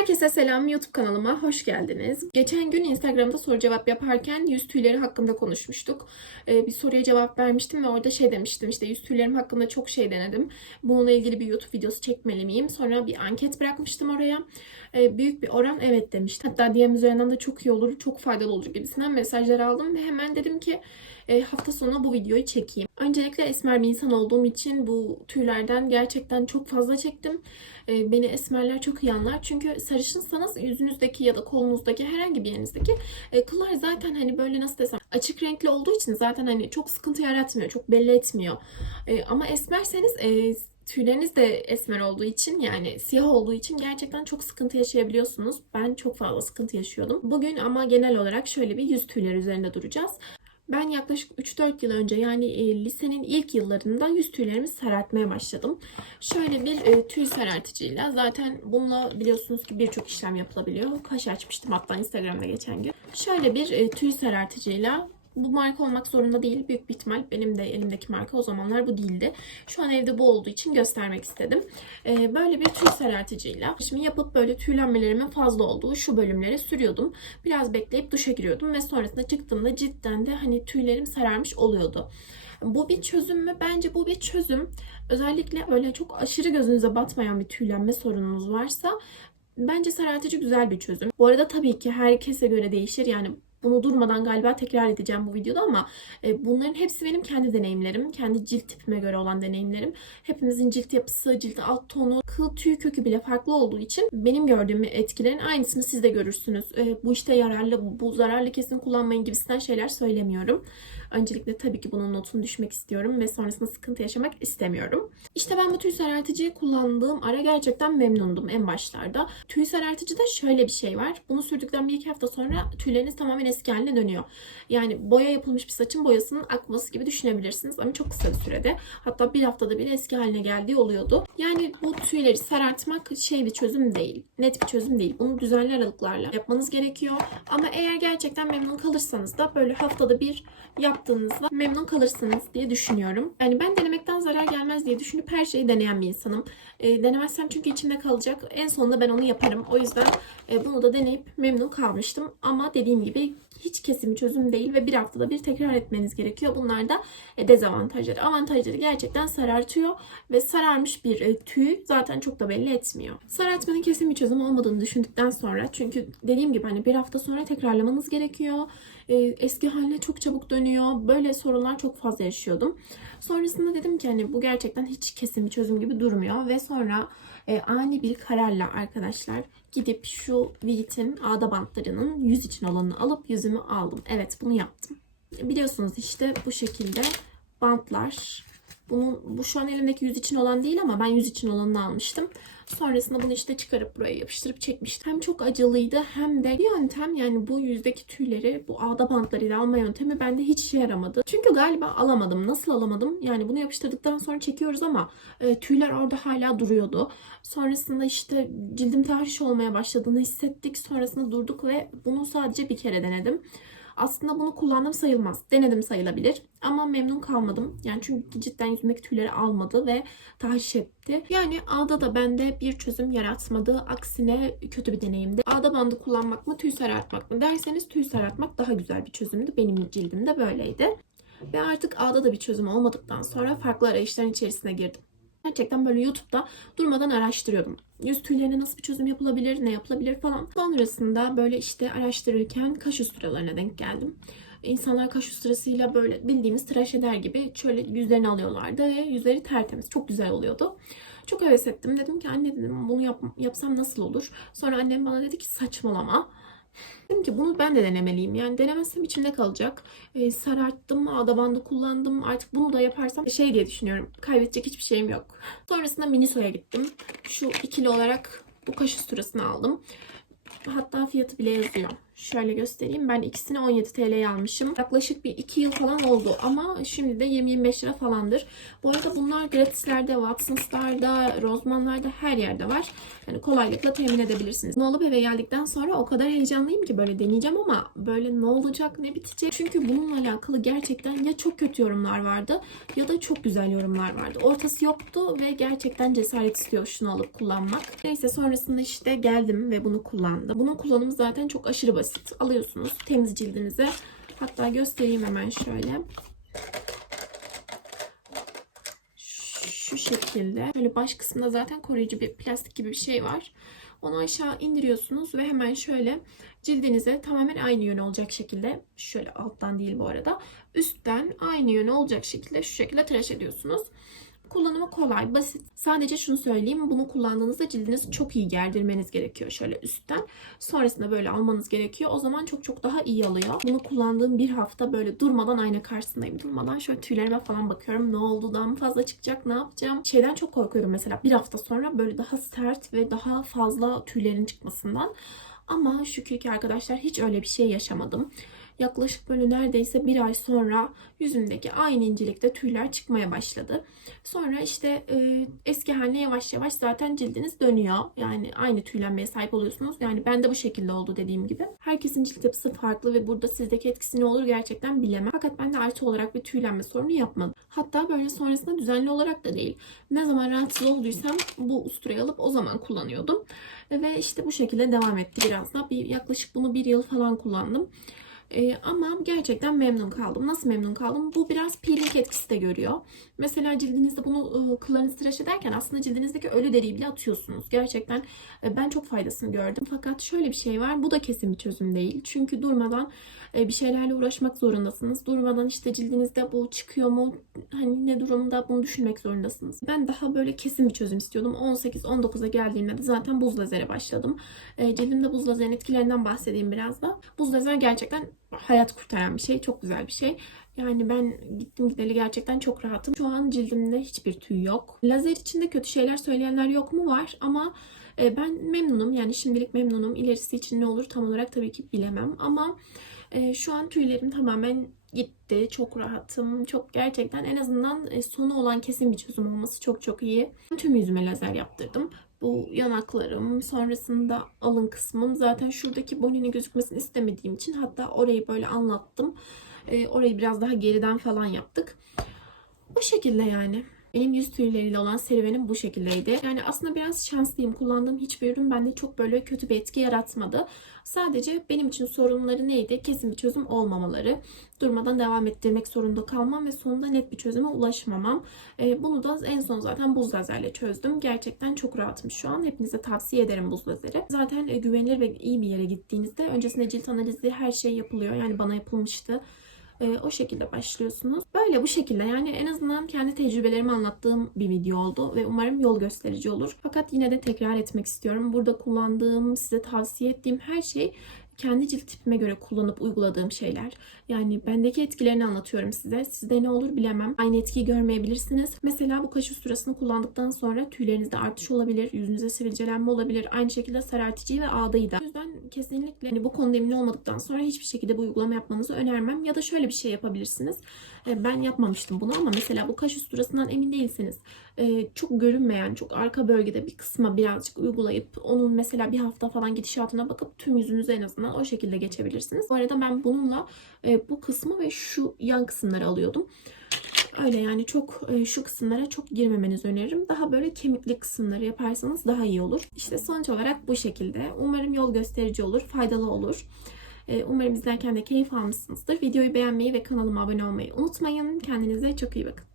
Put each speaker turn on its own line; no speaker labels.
Herkese selam YouTube kanalıma hoş geldiniz. Geçen gün Instagram'da soru cevap yaparken yüz tüyleri hakkında konuşmuştuk. Ee, bir soruya cevap vermiştim ve orada şey demiştim işte yüz tüylerim hakkında çok şey denedim. Bununla ilgili bir YouTube videosu çekmeli miyim? Sonra bir anket bırakmıştım oraya. Ee, büyük bir oran evet demişti. Hatta DM üzerinden de çok iyi olur, çok faydalı olur gibisinden mesajlar aldım ve hemen dedim ki e, hafta sonu bu videoyu çekeyim. Öncelikle esmer bir insan olduğum için bu tüylerden gerçekten çok fazla çektim. E, beni esmerler çok iyi anlar. Çünkü sarışınsanız yüzünüzdeki ya da kolunuzdaki herhangi bir yerinizdeki e, kıllar zaten hani böyle nasıl desem açık renkli olduğu için zaten hani çok sıkıntı yaratmıyor. Çok belli etmiyor. E, ama esmerseniz e, tüyleriniz de esmer olduğu için yani siyah olduğu için gerçekten çok sıkıntı yaşayabiliyorsunuz. Ben çok fazla sıkıntı yaşıyordum. Bugün ama genel olarak şöyle bir yüz tüyleri üzerinde duracağız. Ben yaklaşık 3-4 yıl önce yani e, lisenin ilk yıllarında yüz tüylerimi sarartmaya başladım. Şöyle bir e, tüy sarartıcıyla zaten bununla biliyorsunuz ki birçok işlem yapılabiliyor. Kaş açmıştım hatta Instagram'da geçen gün. Şöyle bir e, tüy sarartıcıyla bu marka olmak zorunda değil. Büyük bir ihtimal benim de elimdeki marka o zamanlar bu değildi. Şu an evde bu olduğu için göstermek istedim. Ee, böyle bir tüy sarartıcıyla şimdi yapıp böyle tüylenmelerimin fazla olduğu şu bölümlere sürüyordum. Biraz bekleyip duşa giriyordum ve sonrasında çıktığımda cidden de hani tüylerim sararmış oluyordu. Bu bir çözüm mü? Bence bu bir çözüm. Özellikle öyle çok aşırı gözünüze batmayan bir tüylenme sorununuz varsa bence sarartıcı güzel bir çözüm. Bu arada tabii ki herkese göre değişir. Yani bunu durmadan galiba tekrar edeceğim bu videoda ama e, bunların hepsi benim kendi deneyimlerim. Kendi cilt tipime göre olan deneyimlerim. Hepimizin cilt yapısı, cilt alt tonu, kıl tüy kökü bile farklı olduğu için benim gördüğüm etkilerin aynısını siz de görürsünüz. E, bu işte yararlı, bu zararlı kesin kullanmayın gibisinden şeyler söylemiyorum. Öncelikle tabii ki bunun notunu düşmek istiyorum ve sonrasında sıkıntı yaşamak istemiyorum. İşte ben bu tüy sarartıcıyı kullandığım ara gerçekten memnundum en başlarda. Tüy sarartıcıda şöyle bir şey var. Bunu sürdükten bir iki hafta sonra tüyleriniz tamamen eski haline dönüyor. Yani boya yapılmış bir saçın boyasının akması gibi düşünebilirsiniz ama çok kısa bir sürede. Hatta bir haftada bile eski haline geldiği oluyordu. Yani bu tüyleri sarartmak şey bir çözüm değil. Net bir çözüm değil. Bunu düzenli aralıklarla yapmanız gerekiyor. Ama eğer gerçekten memnun kalırsanız da böyle haftada bir yaptığınızda memnun kalırsınız diye düşünüyorum. Yani ben denemekten zarar gelmez diye düşünüp her şeyi deneyen bir insanım. E, denemezsem çünkü içimde kalacak. En sonunda ben onu yaparım. O yüzden e, bunu da deneyip memnun kalmıştım. Ama dediğim gibi hiç kesimi çözüm değil ve bir haftada bir tekrar etmeniz gerekiyor. Bunlar da e, dezavantajları. Avantajları gerçekten sarartıyor ve sararmış bir e, tüy zaten çok da belli etmiyor. Sarartmanın kesin bir çözüm olmadığını düşündükten sonra çünkü dediğim gibi hani bir hafta sonra tekrarlamanız gerekiyor. E, eski haline çok çabuk dönüyor. Böyle sorunlar çok fazla yaşıyordum. Sonrasında dedim ki hani bu gerçekten hiç kesin bir çözüm gibi durmuyor ve sonra e, ani bir kararla arkadaşlar gidip şu Vivit'in ağda bantlarının yüz için olanını alıp yüzümü aldım. Evet bunu yaptım. Biliyorsunuz işte bu şekilde bantlar. Bunun, bu şu an elimdeki yüz için olan değil ama ben yüz için olanını almıştım. Sonrasında bunu işte çıkarıp buraya yapıştırıp çekmiştim. Hem çok acılıydı hem de bir yöntem yani bu yüzdeki tüyleri bu ağda bantlarıyla alma yöntemi bende hiç işe yaramadı. Çünkü galiba alamadım. Nasıl alamadım? Yani bunu yapıştırdıktan sonra çekiyoruz ama e, tüyler orada hala duruyordu. Sonrasında işte cildim tahriş olmaya başladığını hissettik. Sonrasında durduk ve bunu sadece bir kere denedim. Aslında bunu kullandım sayılmaz. Denedim sayılabilir. Ama memnun kalmadım. Yani çünkü cidden yüzümdeki tüyleri almadı ve tahriş etti. Yani ağda da bende bir çözüm yaratmadı. Aksine kötü bir deneyimdi. Ağda bandı kullanmak mı tüy sarartmak mı derseniz tüy sarartmak daha güzel bir çözümdü. Benim cildimde böyleydi. Ve artık ağda da bir çözüm olmadıktan sonra farklı arayışların içerisine girdim. Gerçekten böyle YouTube'da durmadan araştırıyordum. Yüz tüylerine nasıl bir çözüm yapılabilir, ne yapılabilir falan. Sonrasında böyle işte araştırırken kaş ustıralarına denk geldim. İnsanlar kaş usturasıyla böyle bildiğimiz tıraş eder gibi şöyle yüzlerini alıyorlardı ve yüzleri tertemiz. Çok güzel oluyordu. Çok heves ettim. Dedim ki anne dedim bunu yap, yapsam nasıl olur? Sonra annem bana dedi ki saçmalama. Dedim ki bunu ben de denemeliyim. Yani denemezsem içimde kalacak. E, sararttım, ağda bandı kullandım. Artık bunu da yaparsam şey diye düşünüyorum. Kaybedecek hiçbir şeyim yok. Sonrasında Miniso'ya gittim. Şu ikili olarak bu kaş usturasını aldım. Hatta fiyatı bile yazıyor. Şöyle göstereyim. Ben ikisini 17 TL'ye almışım. Yaklaşık bir 2 yıl falan oldu ama şimdi de 20-25 lira falandır. Bu arada bunlar gratislerde, Watsons'larda, Rossmann'larda her yerde var. Yani kolaylıkla temin edebilirsiniz. Bunu alıp eve geldikten sonra o kadar heyecanlıyım ki böyle deneyeceğim ama böyle ne olacak ne bitecek. Çünkü bununla alakalı gerçekten ya çok kötü yorumlar vardı ya da çok güzel yorumlar vardı. Ortası yoktu ve gerçekten cesaret istiyor şunu alıp kullanmak. Neyse sonrasında işte geldim ve bunu kullandım. Bunun kullanımı zaten çok aşırı basit. Alıyorsunuz temiz cildinize. Hatta göstereyim hemen şöyle. Şu şekilde. Böyle baş kısmında zaten koruyucu bir plastik gibi bir şey var. Onu aşağı indiriyorsunuz ve hemen şöyle cildinize tamamen aynı yön olacak şekilde şöyle alttan değil bu arada üstten aynı yönü olacak şekilde şu şekilde tıraş ediyorsunuz. Kullanımı kolay, basit. Sadece şunu söyleyeyim. Bunu kullandığınızda cildinizi çok iyi gerdirmeniz gerekiyor şöyle üstten. Sonrasında böyle almanız gerekiyor. O zaman çok çok daha iyi alıyor. Bunu kullandığım bir hafta böyle durmadan ayna karşısındayım. Durmadan şöyle tüylerime falan bakıyorum. Ne oldu? Daha mı fazla çıkacak? Ne yapacağım? Şeyden çok korkuyorum mesela. Bir hafta sonra böyle daha sert ve daha fazla tüylerin çıkmasından. Ama şükür ki arkadaşlar hiç öyle bir şey yaşamadım. Yaklaşık böyle neredeyse bir ay sonra yüzümdeki aynı incelikte tüyler çıkmaya başladı. Sonra işte e, eski haline yavaş yavaş zaten cildiniz dönüyor. Yani aynı tüylenmeye sahip oluyorsunuz. Yani ben de bu şekilde oldu dediğim gibi. Herkesin cilt yapısı farklı ve burada sizdeki etkisi ne olur gerçekten bilemem. Fakat ben de artı olarak bir tüylenme sorunu yapmadım. Hatta böyle sonrasında düzenli olarak da değil. Ne zaman rahatsız olduysam bu usturayı alıp o zaman kullanıyordum. Ve işte bu şekilde devam etti biraz da. Bir, yaklaşık bunu bir yıl falan kullandım. Ee, ama gerçekten memnun kaldım. Nasıl memnun kaldım? Bu biraz peeling etkisi de görüyor. Mesela cildinizde bunu e, kıllarınızı tıraş ederken aslında cildinizdeki ölü deriyi bile atıyorsunuz. Gerçekten e, ben çok faydasını gördüm. Fakat şöyle bir şey var. Bu da kesin bir çözüm değil. Çünkü durmadan e, bir şeylerle uğraşmak zorundasınız. Durmadan işte cildinizde bu çıkıyor mu? Hani ne durumda bunu düşünmek zorundasınız. Ben daha böyle kesin bir çözüm istiyordum. 18-19'a geldiğimde de zaten buz lazere başladım. E, cildimde buz lazerin etkilerinden bahsedeyim biraz da. Buz lazer gerçekten hayat kurtaran bir şey. Çok güzel bir şey. Yani ben gittim gideli gerçekten çok rahatım. Şu an cildimde hiçbir tüy yok. Lazer içinde kötü şeyler söyleyenler yok mu? Var ama e, ben memnunum. Yani şimdilik memnunum. İlerisi için ne olur tam olarak tabii ki bilemem. Ama e, şu an tüylerim tamamen gitti. Çok rahatım. Çok gerçekten en azından e, sonu olan kesin bir çözüm olması çok çok iyi. Tüm yüzüme lazer yaptırdım. Bu yanaklarım, sonrasında alın kısmım. Zaten şuradaki bonini gözükmesini istemediğim için hatta orayı böyle anlattım. E, orayı biraz daha geriden falan yaptık. Bu şekilde yani. Benim yüz tüyleriyle olan serüvenim bu şekildeydi. Yani aslında biraz şanslıyım. Kullandığım hiçbir ürün bende çok böyle kötü bir etki yaratmadı. Sadece benim için sorunları neydi? Kesin bir çözüm olmamaları. Durmadan devam ettirmek zorunda kalmam ve sonunda net bir çözüme ulaşmamam. Ee, bunu da en son zaten buz lazerle çözdüm. Gerçekten çok rahatım şu an. Hepinize tavsiye ederim buz lazeri. Zaten e, güvenilir ve iyi bir yere gittiğinizde öncesinde cilt analizi her şey yapılıyor. Yani bana yapılmıştı. Ee, o şekilde başlıyorsunuz. Böyle bu şekilde yani en azından kendi tecrübelerimi anlattığım bir video oldu ve umarım yol gösterici olur. Fakat yine de tekrar etmek istiyorum. Burada kullandığım, size tavsiye ettiğim her şey kendi cilt tipime göre kullanıp uyguladığım şeyler. Yani bendeki etkilerini anlatıyorum size. Sizde ne olur bilemem. Aynı etkiyi görmeyebilirsiniz. Mesela bu kaş usturasını kullandıktan sonra tüylerinizde artış olabilir. Yüzünüze sivilcelenme olabilir. Aynı şekilde sarartıcıyı ve ağdayı da. O yüzden kesinlikle hani bu konuda emin olmadıktan sonra hiçbir şekilde bu uygulama yapmanızı önermem. Ya da şöyle bir şey yapabilirsiniz. E, Ben yapmamıştım bunu ama mesela bu kaş usturasından emin değilseniz e, çok görünmeyen, çok arka bölgede bir kısma birazcık uygulayıp onun mesela bir hafta falan gidişatına bakıp tüm yüzünüzü en azından o şekilde geçebilirsiniz. Bu arada ben bununla e, bu kısmı ve şu yan kısımları alıyordum. Öyle yani çok e, şu kısımlara çok girmemenizi öneririm. Daha böyle kemikli kısımları yaparsanız daha iyi olur. İşte sonuç olarak bu şekilde. Umarım yol gösterici olur, faydalı olur. E, Umarım izlerken de keyif almışsınızdır. Videoyu beğenmeyi ve kanalıma abone olmayı unutmayın. Kendinize çok iyi bakın.